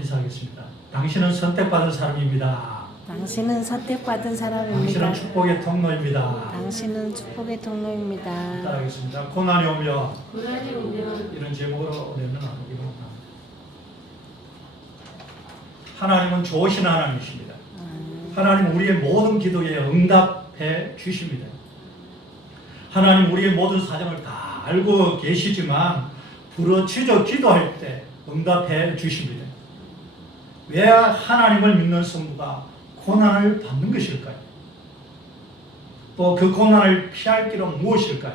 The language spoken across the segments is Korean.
인사하겠습니다. 당신은 선택받은 사람입니다. 당신은 선택받은 사람입니다. 당신은 축복의 통로입니다. 당신은 축복의 통로입니다. 따라하겠습니다. 고난이 오며 이런 제목으로 내는 나누기로 합니다. 하나님은 좋으신 하나님이십니다. 하나님 우리의 모든 기도에 응답해 주십니다. 하나님 우리의 모든 사정을 다 알고 계시지만 부르짖어 기도할 때 응답해 주십니다. 왜 하나님을 믿는 성도가 고난을 받는 것일까요? 또 그 고난을 피할 길은 무엇일까요?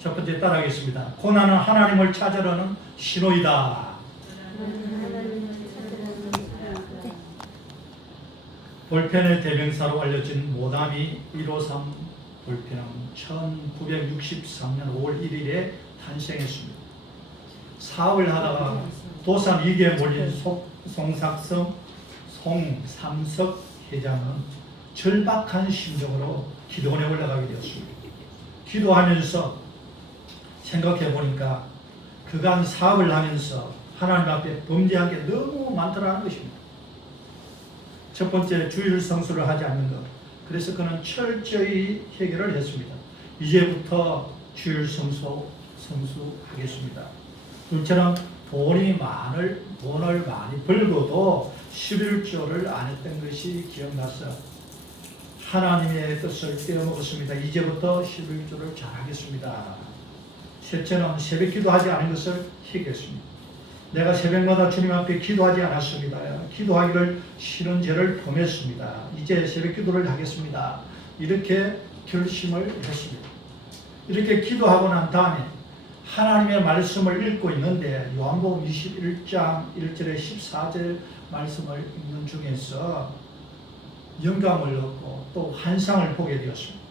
첫 번째 따라하겠습니다. 고난은 하나님을 찾으려는 신호이다. 볼펜의 대명사로 알려진 모나미 153 볼펜은 1963년 5월 1일에 탄생했습니다. 사업을 하다가 도산 이기에 몰린 송삭성 송삼석 회장은 절박한 심정으로 기도원에 올라가게 되었습니다. 기도하면서 생각해 보니까 그간 사업을 하면서 하나님 앞에 범죄한 게 너무 많더라는 것입니다. 첫 번째, 주일 성수를 하지 않는 것. 그래서 그는 철저히 해결을 했습니다. 이제부터 주일 성수하겠습니다. 둘째는 돈을 많이 벌고도 11조를 안 했던 것이 기억나서 하나님의 뜻을 떼어먹었습니다. 이제부터 11조를 잘하겠습니다. 셋째는 새벽 기도하지 않은 것을 희겠습니다. 내가 새벽마다 주님 앞에 기도하지 않았습니다. 기도하기를 싫은 죄를 범했습니다. 이제 새벽 기도를 하겠습니다. 이렇게 결심을 했습니다. 이렇게 기도하고 난 다음에 하나님의 말씀을 읽고 있는데 요한복음 21장 1절에 14절 말씀을 읽는 중에서 영감을 얻고 또 환상을 보게 되었습니다.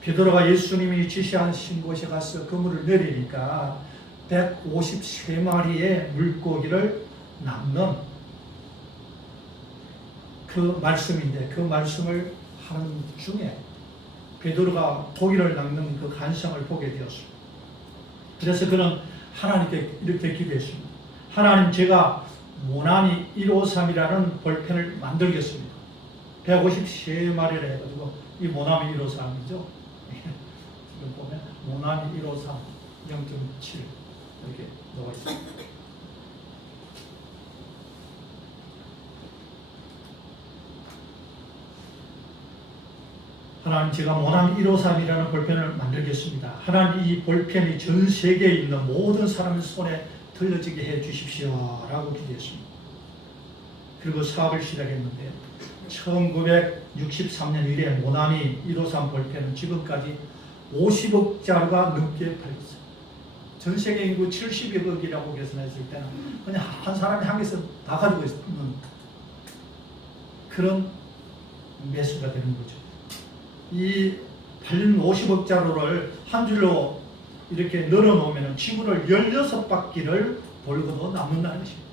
베드로가 예수님이 지시하신 곳에 가서 그물을 내리니까 153마리의 물고기를 낚는 그 말씀인데 그 말씀을 하는 중에 베드로가 고기를 낚는 그 환상을 보게 되었습니다. 그래서 그는 하나님께 이렇게 기도했습니다. 하나님, 제가 모나미 153이라는 볼펜을 만들겠습니다. 153마리를 해가지고 이 모나미 153이죠. 지금 보면 모나미 153 0.7 이렇게 나와 있습니다. 하나님, 제가 모나미 153이라는 볼펜을 만들겠습니다. 하나님, 이 볼펜이 전 세계에 있는 모든 사람의 손에 들려지게 해 주십시오 라고 기도했습니다. 그리고 사업을 시작했는데 1963년 이래 모나미 153 볼펜은 지금까지 50억 자루가 넘게 팔렸어요. 전 세계 인구 70억이라고 계산했을 때는 그냥 한 사람이 한 개서 다 가지고 있는 그런 매수가 되는 거죠. 이 팔린 50억 자루를 한 줄로 이렇게 늘어놓으면 지구를 16바퀴를 돌고도 남는다는 것입니다.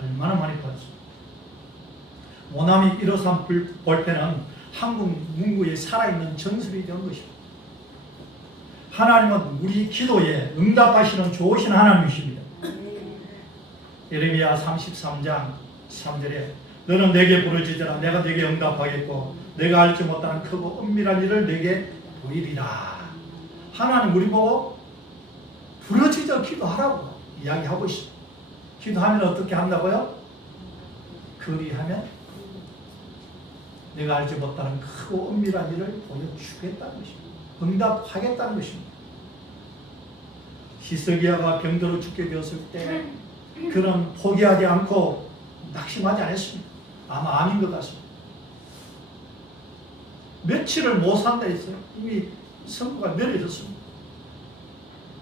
얼마나 많이 팔았습니까? 모나미 153 볼펜은 한국 문구에 살아있는 전설이 된 것입니다. 하나님은 우리 기도에 응답하시는 좋으신 하나님이십니다. 예레미야 33장 3절에 너는 내게 부르짖으라 내가 내게 응답하겠고 내가 알지 못하는 크고 은밀한 일을 내게 보이리라. 하나님 우리 보고 부르짖어 기도하라고 이야기하고 있습니다. 기도하면 어떻게 한다고요? 그리하면 내가 알지 못하는 크고 은밀한 일을 보여주겠다는 것입니다. 응답하겠다는 것입니다. 히스기야가 병들어 죽게 되었을 때 그는 포기하지 않고 낙심하지 않았습니다. 아마 암인 것 같습니다. 며칠을 못 산다 했어요. 이미 선고가 내려졌습니다.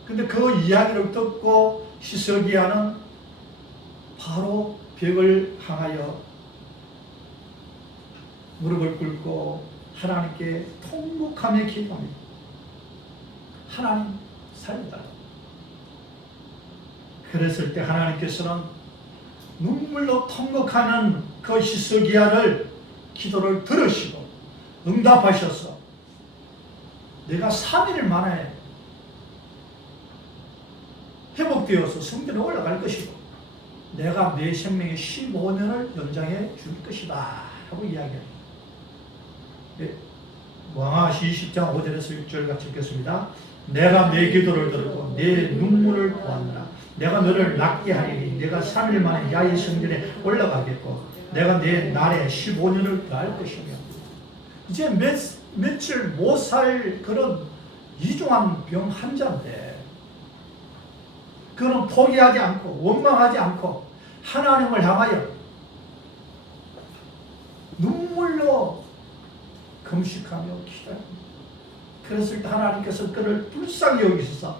근데 그 이야기를 듣고 히스기야는 바로 벽을 향하여 무릎을 꿇고 하나님께 통곡하며 기도합니다. 하나님 살려달라. 그랬을 때 하나님께서는 눈물로 통곡하는 그 히스기야를 기도를 들으시고 응답하셔서 내가 3일 만에 회복되어서 성전에 올라갈 것이고 내가 내 생명의 15년을 연장해 줄 것이다 하고 이야기합니다. 왕하시 20장 5절에서 6절 같이 읽겠습니다. 내가 내 기도를 들었고 내 눈물을 보았노라. 내가 너를 낫게 하리니 내가 3일 만에 야훼 성전에 올라가겠고 내가 내 날에 15년을 더할 것이며 이제 며칠 못 살 그런 이중한 병 환자인데 그는 포기하지 않고 원망하지 않고 하나님을 향하여 눈물로 금식하며 기도합니다. 그랬을 때 하나님께서 그를 불쌍히 여기셔서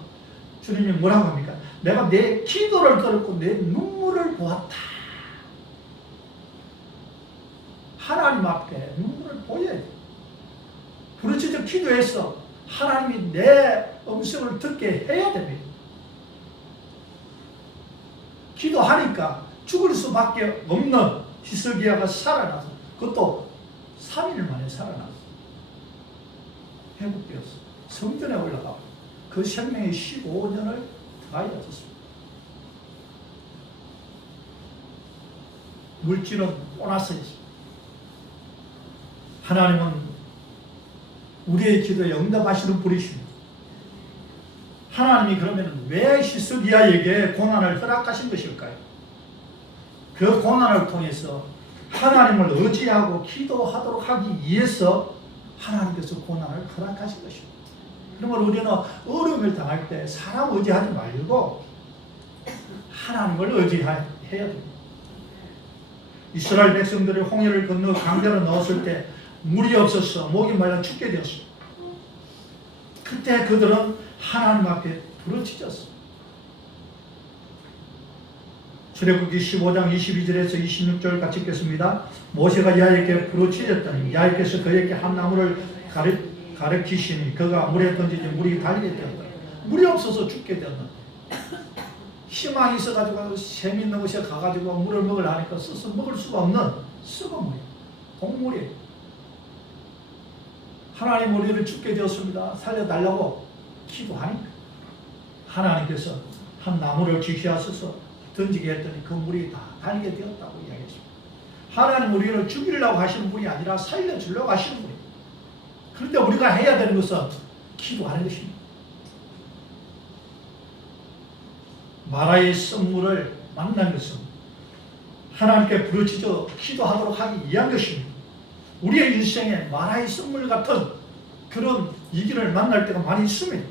주님이 뭐라고 합니까? 내가 내 기도를 들었고 내 눈물을 보았다. 하나님 앞에 눈물을 보여야 돼. 부르짖어 기도해서 하나님이 내 음성을 듣게 해야 됩니다. 기도하니까 죽을 수밖에 없는 히스기야가 살아나서 그것도 3일 만에 살아나서 회복되었어. 성전에 올라가 그 생명의 15년을 더하였습니다. 물질은 보너스이지. 하나님은 우리의 기도에 응답하시는 분이십니다. 하나님이 그러면 왜 히스기야에게 고난을 허락하신 것일까요? 그 고난을 통해서 하나님을 의지하고 기도하도록 하기 위해서 하나님께서 고난을 허락하신 것입니다. 그러면 우리는 어려움을 당할 때 사람 의지하지 말고 하나님을 의지해야 됩니다. 이스라엘 백성들이 홍해를 건너 강대로 넣었을 때 물이 없어서 목이 말라 죽게 되었습니다. 그때 그들은 하나님 앞에 부르짖었습니다. 출애굽기 15장 22절에서 26절 같이 읽겠습니다. 모세가 야훼께 부르짖었더니 야훼께서 그에게 한 나무를 가르치시니 그가 물에 던지니 물이 달게 되었다. 물이 없어서 죽게 되었는데 희망이 있어가지고 재밌는 곳에 가가지고 물을 먹으려니까 스스로 먹을 수가 없는 썩은 물이에요. 동물이에요. 하나님 우리를 죽게 되었습니다. 살려달라고 기도하니까 하나님께서 한 나무를 지시하셔서 던지게 했더니 그 물이 다 달게 되었다고 이야기했습니다. 하나님 우리를 죽이려고 하시는 분이 아니라 살려주려고 하시는 분이에요. 그런데 우리가 해야 되는 것은 기도하는 것입니다. 마라의 썸물을 만난 것은 하나님께 부르짖어 기도하도록 하기 위한 것입니다. 우리의 인생에 마라의 썸물 같은 그런 위기를 만날 때가 많이 있습니다.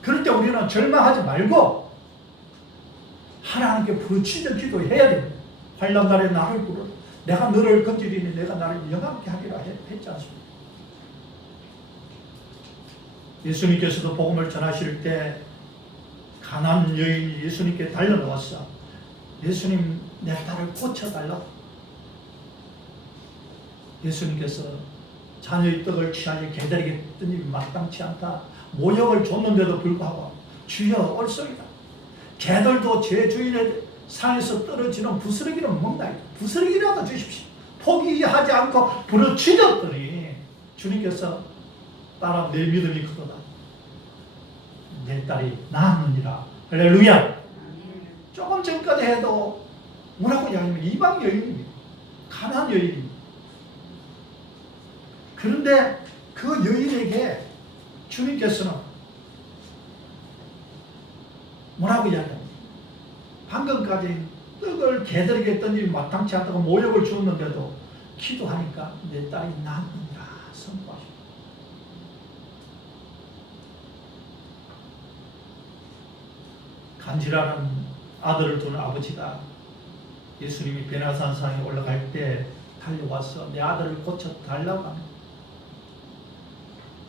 그럴 때 우리는 절망하지 말고 하나님께 부르짖어 기도해야 됩니다. 환난 날에 나를 부르 내가 너를 건지리니 내가 나를 영광케 하리라 했지 않습니까? 예수님께서도 복음을 전하실 때 가난한 여인이 예수님께 달려나왔어. 예수님 내 딸을 고쳐달라. 예수님께서 자녀의 떡을 취하여 개들에게 마땅치 않다. 모욕을 줬는데도 불구하고 주여 올소이다. 개들도 제 주인의 상에서 떨어지는 부스러기를 먹나이다. 부스러기라도 주십시오. 포기하지 않고 부르짖었더니 주님께서 딸아 내 믿음이 크도다. 내 딸이 나았느니라. 할렐루야. 조금 전까지 해도 뭐라고 이야기하면 이방 여인입니다. 가난한 여인입니다. 그런데 그 여인에게 주님께서는 뭐라고 이야기합니까? 방금까지 떡을 개들에게 던지면 마땅치 않다고 모욕을 주었는데도 기도하니까 내 딸이 낫느니라 선포하십니다. 간질하는 아들을 두는 아버지가 예수님이 베나산상에 올라갈 때 달려와서 내 아들을 고쳐달라고 합니다.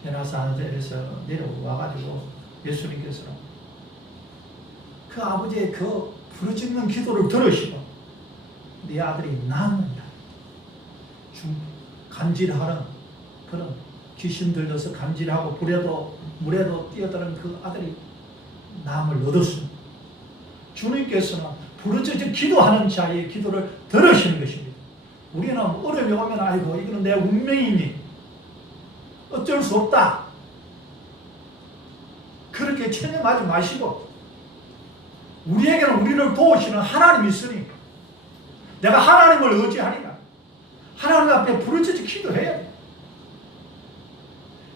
베나산에서 내려와가지고 예수님께서는 그 아버지의 그 부르짖는 기도를 들으시고 네 아들이 나았느니라. 간질하는 그런 귀신 들려서 간질하고 물에도 뛰어드는 그 아들이 나음을 얻었습니다. 주님께서는 부르짖어 기도하는 자의 기도를 들으시는 것입니다. 우리는 어려움이 오면 아이고 이거는 내 운명이니 어쩔 수 없다. 그렇게 체념하지 마시고 우리에게는 우리를 도우시는 하나님이 있으니 내가 하나님을 의지하니까 하나님 앞에 부르짖어 기도해야 돼.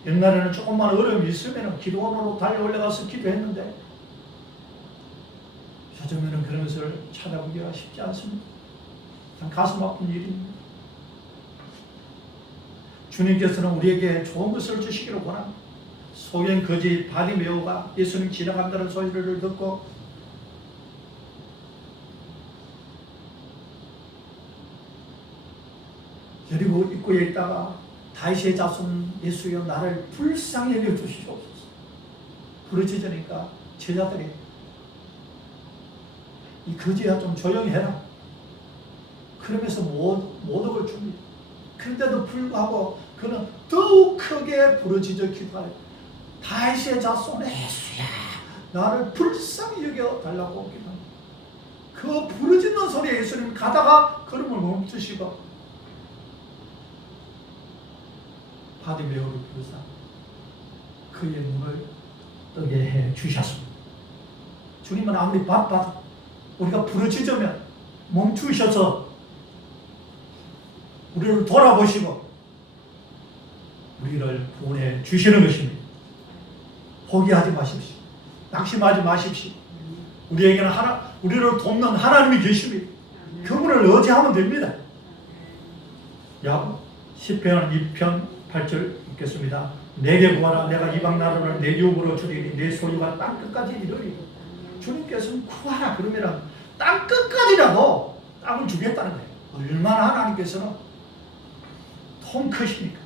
옛날에는 조금만 어려움이 있으면 기도원으로 달려 올라가서 기도했는데 요즘에는 그런 것을 찾아보기가 쉽지 않습니다. 참 가슴 아픈 일입니다. 주님께서는 우리에게 좋은 것을 주시기를 원합니다. 소경 거지 바디메오가 예수님 지나간다는 소리를 듣고 여리고 입구에 있다가 다윗의 자손 예수여 나를 불쌍히 여겨 주시옵소서 부르짖으니까 제자들이 이 거지야 좀 조용히 해라 그러면서 모독을 줍니다. 그런데도 불구하고 그는 더욱 크게 부르짖어 기도하여 다윗의 자손 예수야 나를 불쌍히 여겨 달라고 기도합니다. 그 부르짖는 소리에 예수님 가다가 걸음을 멈추시고 바디메오를 부르사 그의 눈을 뜨게 해 주셨습니다. 주님은 아무리 바빠도 우리가 부르짖으면 멈추셔서 우리를 돌아보시고 우리를 구원해 주시는 것입니다. 포기하지 마십시오. 낙심하지 마십시오. 우리에게는 우리를 돕는 하나님이 계십니다. 그분을 의지하면 됩니다. 시편 2편 8절 읽겠습니다. 내게 구하라 내가 이방 나라를 내 유업으로 주리니 내 소유가 땅끝까지 이르리니 주님께서는 구하라 그러면 땅끝까지라도 땅을 주겠다는 거예요. 얼마나 하나님께서는 통 크십니까?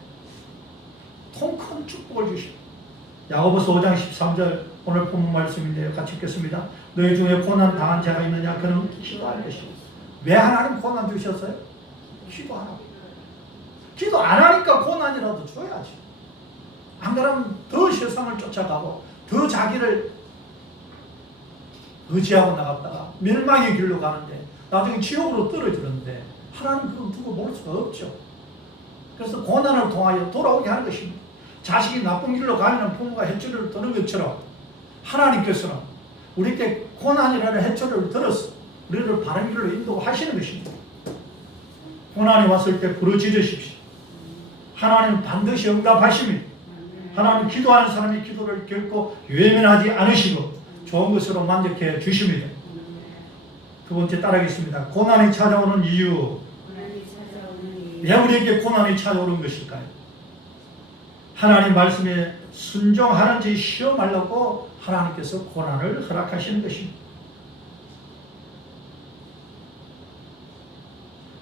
통 큰 축복을 주십니다. 야고보서 5장 13절 오늘 본문 말씀인데요. 같이 읽겠습니다. 너희 중에 고난 당한 자가 있느냐 그는 기도할 것이고 왜 하나님 고난 주셨어요? 기도하라고. 기도 안 하니까 고난이라도 줘야지. 안 그러면 더 세상을 쫓아가고 더 자기를 의지하고 나갔다가 멸망의 길로 가는데 나중에 지옥으로 떨어지는데 하나님 그걸 두고 볼 수가 없죠. 그래서 고난을 통하여 돌아오게 하는 것입니다. 자식이 나쁜 길로 가면 부모가 해초리를 드는 것처럼 하나님께서는 우리에게 고난이라는 해초리를 들어서 우리를 바른 길로 인도하시는 것입니다. 고난이 왔을 때 부르짖으십시오. 하나님은 반드시 응답하십니다. 하나님 기도하는 사람이 기도를 결코 외면하지 않으시고 좋은 것으로 만족해 주십니다. 두 번째 따라하겠습니다. 고난이 찾아오는 이유. 왜 우리에게 고난이 찾아오는 것일까요? 하나님 말씀에 순종하는지 시험하려고 하나님께서 고난을 허락하시는 것입니다.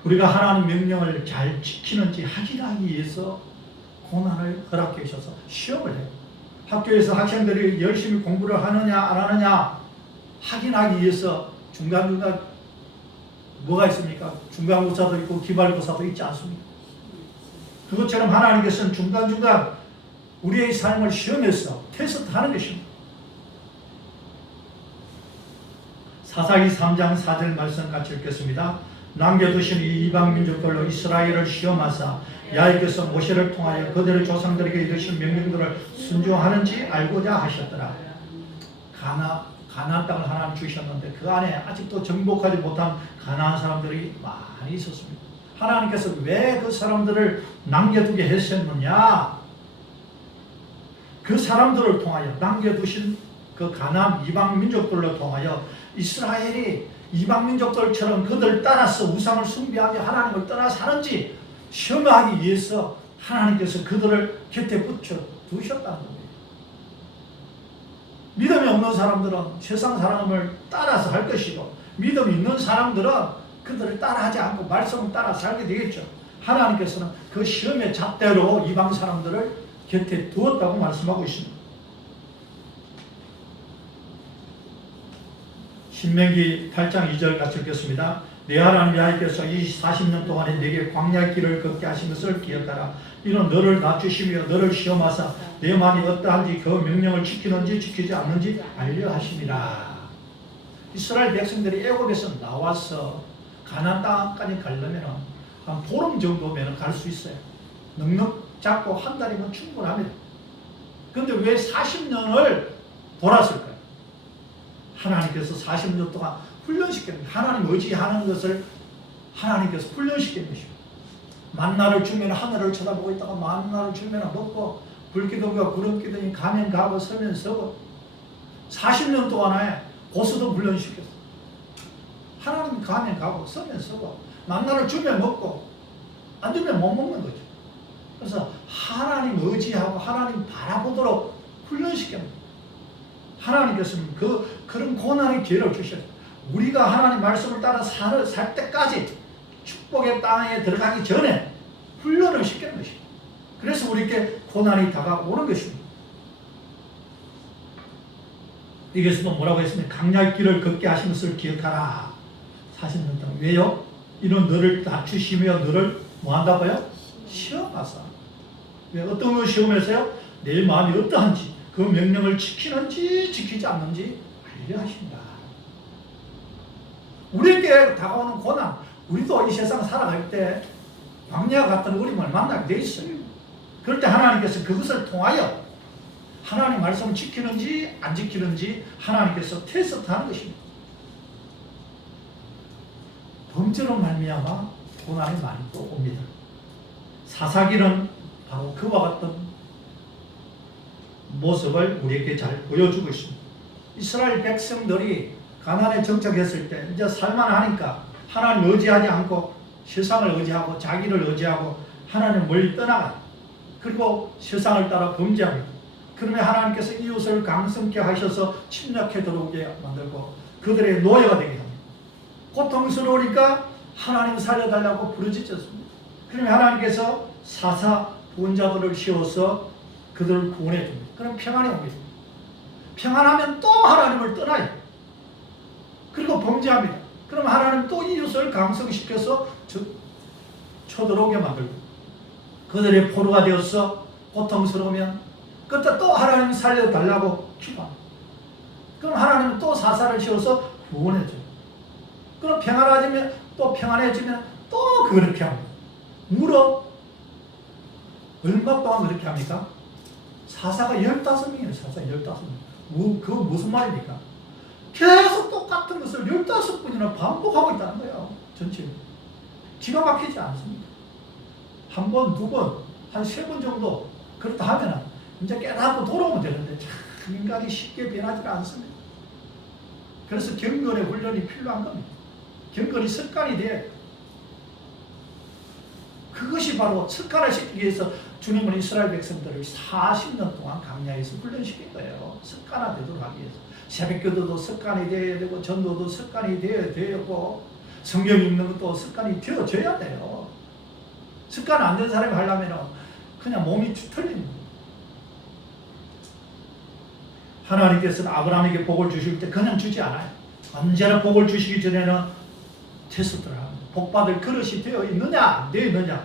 우리가 하나님 명령을 잘 지키는지 확인하기 위해서 고난을 허락해 주셔서 시험을 해요. 학교에서 학생들이 열심히 공부를 하느냐 안 하느냐 확인하기 위해서 중간중간 뭐가 있습니까? 중간고사도 있고 기말고사도 있지 않습니까? 그것처럼 하나님께서는 중간중간 우리의 삶을 시험해서 테스트하는 것입니다. 사사기 3장 4절 말씀 같이 읽겠습니다. 남겨두신 이 이방 민족들로 이스라엘을 시험하사 야훼께서 모세를 통하여 그들의 조상들에게 이르신 명령들을 순종하는지 알고자 하셨더라. 가나안 땅을 하나님 주셨는데 그 안에 아직도 정복하지 못한 가나안 사람들이 많이 있었습니다. 하나님께서 왜 그 사람들을 남겨두게 하셨느냐? 그 사람들을 통하여 남겨두신 그 가나안 이방 민족들로 통하여 이스라엘이 이방 민족들처럼 그들 따라서 우상을 숭배하며 하나님을 떠나 사는지 시험하기 위해서 하나님께서 그들을 곁에 붙여 두셨다는 겁니다. 믿음이 없는 사람들은 세상 사람을 따라서 할 것이고 믿음이 있는 사람들은 그들을 따라하지 않고 말씀을 따라 살게 되겠죠. 하나님께서는 그 시험의 잣대로 이방 사람들을 곁에 두었다고 말씀하고 있습니다. 신명기 8장 2절 같이 읽겠습니다. 내 하나님 야훼께서 이 40년 동안에 내게 광야 길을 걷게 하신 것을 기억하라. 이는 너를 낮추시며 너를 시험하사 내 마음이 어떠한지 그 명령을 지키는지 지키지 않는지 알려 하심이라. 이스라엘 백성들이 애굽에서 나와서 가나안 땅까지 가려면 한 보름 정도면 갈 수 있어요. 넉넉 잡고 한 달이면 충분합니다. 그런데 왜 40년을 돌았을까요? 하나님께서 40년 동안 훈련시켰는데 하나님 의지하는 것을 하나님께서 훈련시킨 것입니다. 만나를 주면 하늘을 쳐다보고 있다가 만나를 주면 먹고 불기둥과 구름기둥이 가면 가고 서면 서고 40년 동안에 고수도 훈련시켰어. 하나님 가면 가고 서면 서고 만나를 주면 먹고 안 주면 못 먹는 거죠. 그래서 하나님 의지하고 하나님 바라보도록 훈련시켰습니다. 하나님께서는 그런 고난의 기회를 주셨어요. 우리가 하나님 말씀을 따라 살 때까지 축복의 땅에 들어가기 전에 훈련을 시키는 것입니다. 그래서 우리에게 고난이 다가오는 것입니다. 여기서도 뭐라고 했습니까? 강약의 길을 걷게 하신 것을 기억하라. 40년 동안. 왜요? 이는 너를 낮추시며 너를 뭐 한다고요? 시험하사. 왜? 어떤 걸 시험해서요? 내 마음이 어떠한지 그 명령을 지키는지 지키지 않는지 알려 하신다. 우리에게 다가오는 고난, 우리도 이 세상 살아갈 때 광야 같은 어림을 만나게 돼 있어요. 그럴 때 하나님께서 그것을 통하여 하나님 말씀을 지키는지 안 지키는지 하나님께서 테스트하는 것입니다. 범죄로 말미암아 고난이 많이 또 옵니다. 사사기는 바로 그와 같은 모습을 우리에게 잘 보여주고 있습니다. 이스라엘 백성들이 가나안에 정착했을 때 이제 살만하니까 하나님 의지하지 않고 세상을 의지하고 자기를 의지하고 하나님 멀리 떠나가 그리고 세상을 따라 범죄합니다. 그러면 하나님께서 이웃을 강성케 하셔서 침략해 들어오게 만들고 그들의 노예가 되게 합니다. 고통스러우니까 하나님 살려달라고 부르짖었습니다. 그러면 하나님께서 사사 구원자들을 씌워서 그들을 구원해 줍니다. 그럼 평안이 옵니다. 평안하면 또 하나님을 떠나요. 그리고 범죄합니다. 그럼 하나님 또 이웃을 강성시켜서 쳐들어오게 만들고 그들의 포로가 되어서 고통스러우면 그때 또 하나님 살려달라고 기도합니다. 그럼 하나님은 또 사사를 씌워서 구원해줘요. 그럼 평안해지면 또 평안해지면 또 그렇게 합니다. 무려 얼마 동안 그렇게 합니까? 사사가 15명이에요. 사사 15명. 그거 무슨 말입니까? 계속 똑같은 것을 15번이나 반복하고 있다는 거예요. 전체. 기가 막히지 않습니다. 한 번, 두 번, 한 3번 정도 그렇다 하면 이제 깨닫고 돌아오면 되는데 참 인간이 쉽게 변하지 않습니다. 그래서 경건의 훈련이 필요한 겁니다. 경건이 습관이 돼. 그것이 바로 습관을 시키기 위해서 주님은 이스라엘 백성들을 40년 동안 강야에서 훈련시킨 거예요. 습관화되도록 하기 위해서. 새벽기도도 습관이 되어야 되고 전도도 습관이 되어야 되고 성경 읽는 것도 습관이 되어져야 돼요. 습관 안 된 사람이 하려면 그냥 몸이 틀립니다. 하나님께서는 아브라함에게 복을 주실 때 그냥 주지 않아요. 언제나 복을 주시기 전에는 테스트를 합니다. 복받을 그릇이 되어 있느냐 안 되어 있느냐.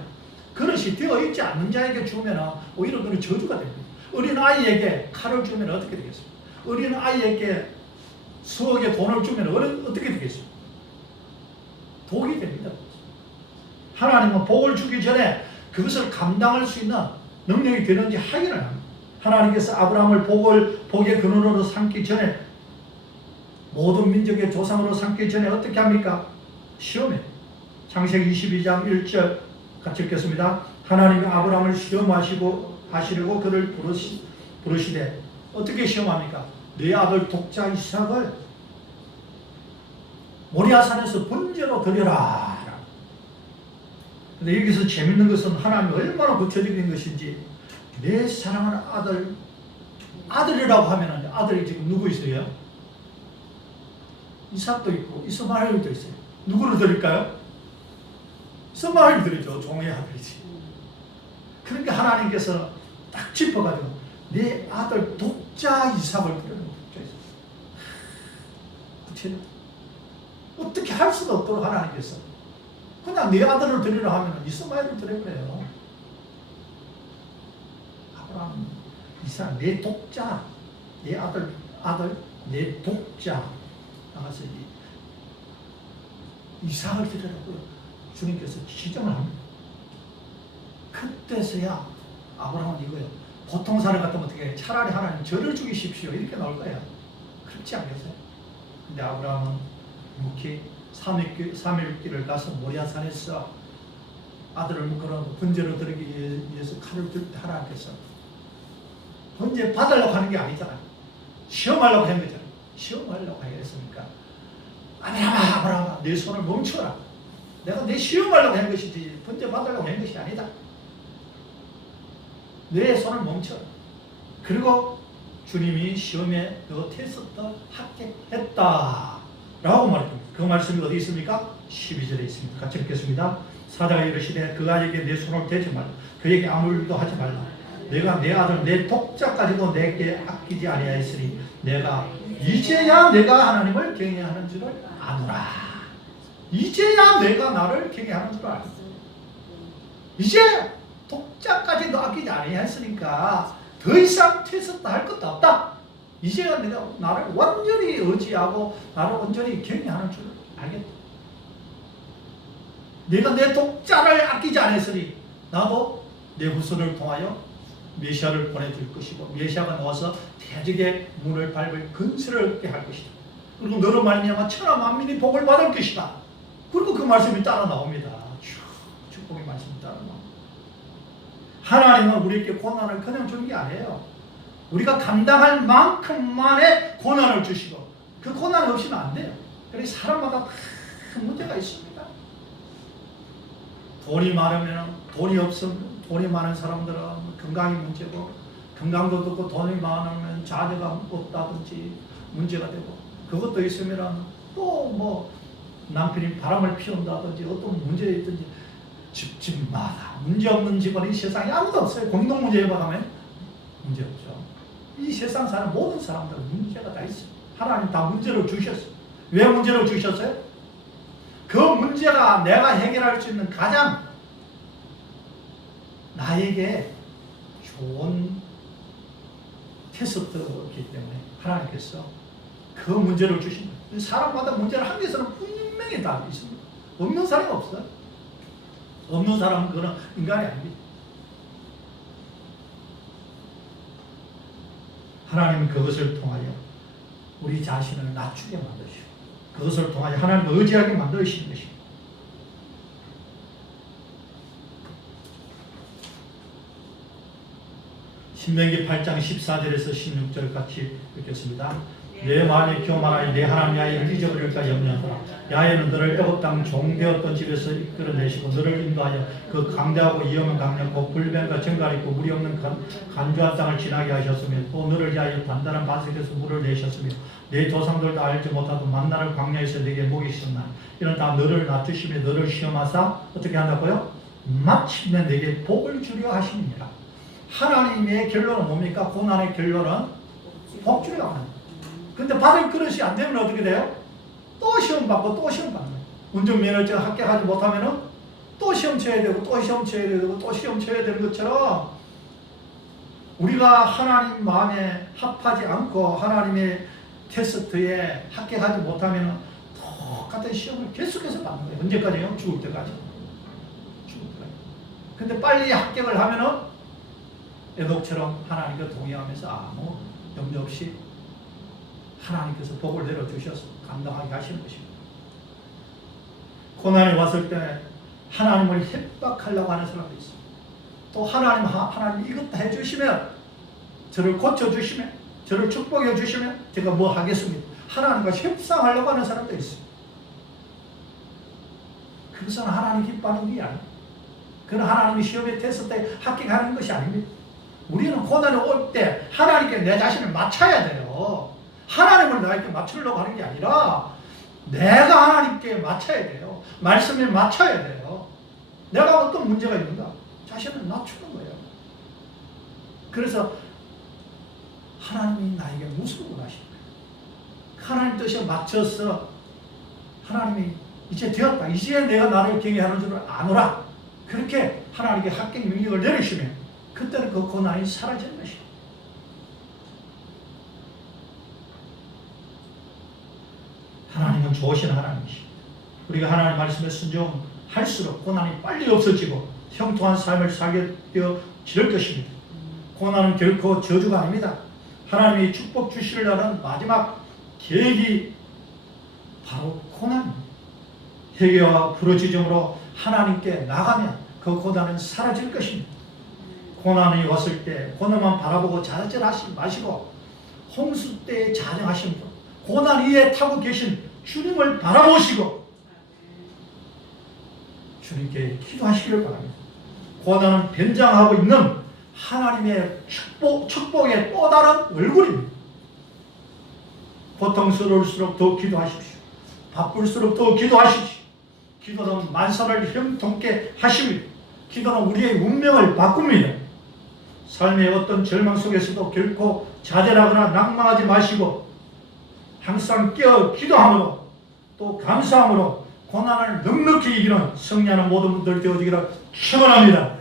그릇이 되어 있지 않는 자에게 주면 오히려 그는 저주가 됩니다. 어린 아이에게 칼을 주면 어떻게 되겠습니까? 어린 아이에게 수억의 돈을 주면 어떻게 되겠습니까? 독이 됩니다. 하나님은 복을 주기 전에 그것을 감당할 수 있는 능력이 되는지 확인을 합니다. 하나님께서 아브라함을 복의 근원으로 삼기 전에 모든 민족의 조상으로 삼기 전에 어떻게 합니까? 시험해. 창세기 22장 1절 같이 읽겠습니다. 하나님이 아브라함을 시험하시려고 그를 부르시되 어떻게 시험합니까? 네 아들 독자 이삭을 모리아산에서 번제로 드려라. 근데 여기서 재밌는 것은 하나님이 얼마나 구체적인 것인지 내 사랑하는 아들이라고 하면 아들이 지금 누구 있어요? 이삭도 있고 이스마엘도 있어요. 누구를 드릴까요? 이스마엘 드리죠. 종의 아들이지. 그러니까 하나님께서 딱 짚어가지고 내 아들 독자 이삭을 드리는 독자 이삭. 구체적. 어떻게 할 수도 없도록 하나님께서 그냥 내 아들을 드리려 하면 이스마엘을 드려버려요. 아브라함, 이삭, 내 독자, 내 아들, 내 독자 나가서 이삭을 드리라고 주님께서 지정을 합니다. 그때서야 아브라함은 이거예요. 보통 사람 같으면 어떻게 차라리 하나님 저를 죽이십시오 이렇게 나올 거예요. 그렇지 않겠어요? 근데 아브라함은 묵히 3일길을 가서 모리아산에서 아들을 묶어놓고 번제로 드리기 위해서 칼을 들 때 하나님께서 번제 받으려고 하는 게 아니잖아. 시험하려고 한 거잖아. 시험하려고 했으니까 아브라함아 내 손을 멈춰라. 내가 내 시험하려고 한 것이지 번제 받으려고 한 것이 아니다. 내 손을 멈춰라. 그리고 주님이 시험에 너 테스트 합격했다 라고 말합니다. 그 말씀이 어디 있습니까? 12절에 있습니다. 같이 읽겠습니다. 사자가 이르시되 그 아이에게 내 손을 대지 말라. 그에게 아무 일도 하지 말라. 내가 내 아들 내 독자까지도 내게 아끼지 아니하였으니 내가 이제야 내가 하나님을 경외하는 줄을 아노라. 이제야 내가 나를 경외하는 줄을 알아. 이제 독자까지도 아끼지 아니하였으니까 더 이상 테스트 할 것도 없다. 이제야 내가 나를 완전히 의지하고 나를 완전히 경외하는 줄을 알겠다. 내가 내 독자를 아끼지 않았으니 나도 내 후손을 통하여 메시아를 보내줄 것이고 메시아가 나와서 대적의 문을 밟을 근세를 얻게 할 것이다. 그리고 너로 말미암아 천하 만민이 복을 받을 것이다. 그리고 그 말씀이 따라 나옵니다. 축복의 말씀이 따라 나옵니다. 하나님은 우리에게 고난을 그냥 주는 게 아니에요. 우리가 감당할 만큼만의 고난을 주시고 그 고난이 없이는 안 돼요. 그래서 사람마다 큰 문제가 있습니다. 돈이 많으면 돈이 없으면 돈이 많은 사람들은 건강이 문제고 건강도 없고 돈이 많으면 자녀가 없다든지 문제가 되고 그것도 있으면 또 뭐 남편이 바람을 피운다든지 어떤 문제가 있든지 집집마다 문제 없는 집은 이 세상에 아무도 없어요. 공동 문제 해봐가면 문제 없죠. 이 세상 사는 모든 사람들은 문제가 다 있어요. 하나님 다 문제로 주셨어요. 왜 문제로 주셨어요? 그 문제가 내가 해결할 수 있는 가장 나에게 좋은 테스트이기 때문에 하나님께서 그 문제를 주신 거예요. 사람마다 문제를 한 개에서는 분명히 다 있습니다. 없는 사람이 없어요. 없는 사람은 그건 인간이 아닙니다. 하나님은 그것을 통하여 우리 자신을 낮추게 만드시고 그것을 통하여 하나님을 의지하게 만드시는 것입니다. 신명기 8장 14절에서 16절 같이 읽겠습니다. 내 마음이 교만하여 내 하나님 야훼를 잊어버릴까 염려하더라. 야훼는 너를 애굽 땅 종되었던 집에서 이끌어내시고 너를 인도하여 그 강대하고 위험한 강력고 불변과 정갈이 있고 물이 없는 간주한 땅을 지나게 하셨으며 또 너를 위하여 단단한 반석에서 물을 내셨으며 내 조상들도 알지 못하던 만나를 광야에서 내게 먹이셨나. 이는 다 너를 낮추시며 너를 시험하사 어떻게 한다고요? 마침내 내게 복을 주려 하시니라. 하나님의 결론은 뭡니까? 고난의 결론은 복 주려 하는 거예요. 근데 받을 그릇이 안 되면 어떻게 돼요? 또 시험 받고 또 시험 받는 거예요. 운전면허증 합격하지 못하면은 또 시험 쳐야 되고 또 시험 쳐야 되고 또 시험 쳐야 되는 것처럼 우리가 하나님 마음에 합하지 않고 하나님의 테스트에 합격하지 못하면은 똑같은 시험을 계속해서 받는 거예요. 언제까지요? 죽을 때까지. 죽을 때까지. 근데 빨리 합격을 하면은 에녹처럼 하나님과 동의하면서 아무 염려 없이 하나님께서 복을 내려주셔서 감당하게 하시는 것입니다. 고난이 왔을 때 하나님을 협박하려고 하는 사람도 있습니다. 또 하나님 이것 다 해주시면 저를 고쳐주시면 저를 축복해 주시면 제가 뭐 하겠습니다. 하나님과 협상하려고 하는 사람도 있습니다. 그것은 하나님 기뻐하는 일이 아닙니다. 그건 하나님이 시험의 테스트에 합격하는 것이 아닙니다. 우리는 고난이 올 때 하나님께 내 자신을 맞춰야 돼요. 하나님을 나에게 맞추려고 하는 게 아니라 내가 하나님께 맞춰야 돼요. 말씀에 맞춰야 돼요. 내가 어떤 문제가 있는가? 자신을 낮추는 거예요. 그래서 하나님이 나에게 무슨 원하십니까? 하나님 뜻에 맞춰서 하나님이 이제 되었다. 이제 내가 나를 경외하는 줄을 아노라. 그렇게 하나님께 합격 명령을 내리시면 그때는 그 고난이 사라지는 것이에요. 하나님은 좋으신 하나님이십니다. 우리가 하나님 말씀에 순종할수록 고난이 빨리 없어지고 형통한 삶을 살게 되어질 것입니다. 고난은 결코 저주가 아닙니다. 하나님이 축복 주시려는 마지막 계획이 바로 고난입니다. 회개와 부르짖음으로 하나님께 나가면 그 고난은 사라질 것입니다. 고난이 왔을 때 고난만 바라보고 좌절하지 마시고 홍수 때에 자정하신 분, 고난 위에 타고 계신 주님을 바라보시고 주님께 기도하시기를 바랍니다. 고난은 변장하고 있는 하나님의 축복의 또 다른 얼굴입니다. 고통스러울수록 더 기도하십시오. 바쁠수록 더 기도하십시오. 기도는 만사를 형통케 하십니다. 기도는 우리의 운명을 바꿉니다. 삶의 어떤 절망 속에서도 결코 좌절하거나 낙망하지 마시고 항상 깨어 기도함으로 또 감사함으로 고난을 넉넉히 이기는 승리하는 모든 분들 되어지기를 축원합니다.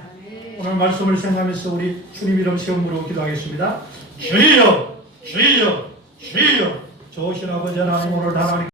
오늘 말씀을 생각하면서 우리 주님 이름 세움으로 기도하겠습니다. 주여 주여 주여 좋으신 아버지 하나님, 오늘 하나님